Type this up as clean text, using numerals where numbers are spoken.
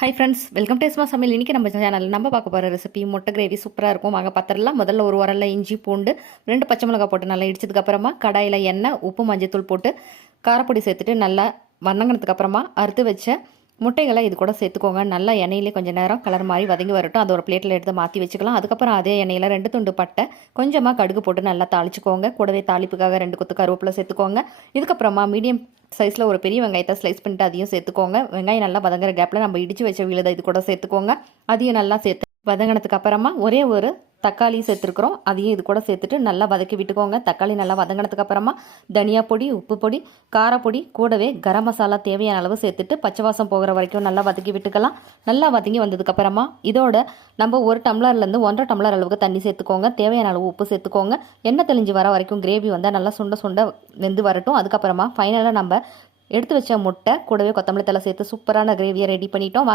Hi friends, welcome to எஸ்மா சமையல். இன்றைக்கி நம்ம சேனலில் நம்ம பார்க்க போகிற ரெசிபி முட்டை கிரேவி சூப்பராக இருக்கும். வாங்க பார்த்துடலாம். முதல்ல ஒரு உரல்ல இஞ்சி பூண்டு 2 பச்சை மிளகாய் போட்டு நல்லா இடிச்சதுக்கப்புறமா கடாயில் எண்ணெய், உப்பு, மஞ்சத்தூள் போட்டு காரப்பொடி சேர்த்துட்டு நல்லா வதங்கினதுக்கு அப்புறமா அறுத்து வச்ச முட்டைகளை இது கூட சேர்த்துக்கோங்க. நல்லா எண்ணெயிலே கொஞ்சம் நேரம் கலர் மாதிரி வதங்கி வரட்டும். அது ஒரு பிளேட்டில் எடுத்து மாற்றி வச்சுக்கலாம். அதுக்கப்புறம் அதே எண்ணெயில் 2 துண்டு பட்டை, கொஞ்சமாக கடுகு போட்டு நல்லா தாளிச்சுக்கோங்க. கூடவே தாளிப்புக்காக 2 கொத்து கருவேப்பிலை சேர்த்துக்கோங்க. இதுக்கப்புறமா மீடியம் சைஸில் ஒரு பெரிய வெங்காயத்தை ஸ்லைஸ் பண்ணிட்டு அதையும் சேர்த்துக்கோங்க. வெங்காயம் நல்லா வதங்குற கேப்பில் நம்ம இடித்து வச்ச விழுதை இது கூட சேர்த்துக்கோங்க. அதையும் நல்லா சேர்த்து வதங்கினதுக்கு அப்புறமா ஒரே ஒரு தக்காளி சேர்த்துருக்குறோம். அதையும் இது கூட சேர்த்துட்டு நல்லா வதக்கி விட்டுக்கோங்க. தக்காளி நல்லா வதங்கினதுக்கு அப்புறமா தனியா பொடி, உப்பு பொடி, காரப்பொடி, கூடவே கரம் மசாலா தேவையான அளவு சேர்த்துட்டு பச்சை வாசம் போகிற வரைக்கும் நல்லா வதக்கி விட்டுக்கலாம். நல்லா வதங்கி வந்ததுக்கப்புறமா இதோட நம்ம 1 டம்ளர்லேருந்து 1.5 டம்ளர் அளவுக்கு தண்ணி சேர்த்துக்கோங்க. தேவையான அளவு உப்பு சேர்த்துக்கோங்க. எண்ணெய் தெளிஞ்சு வர வரைக்கும் கிரேவி வந்தால் நல்லா சுண்ட சுண்ட வெந்து வரட்டும். அதுக்கப்புறமா ஃபைனலாக நம்ம எடுத்து வச்ச முட்டை கூடவே கொத்தமல்லி தலை சேர்த்து சூப்பரான கிரேவியை ரெடி பண்ணிட்டோம்.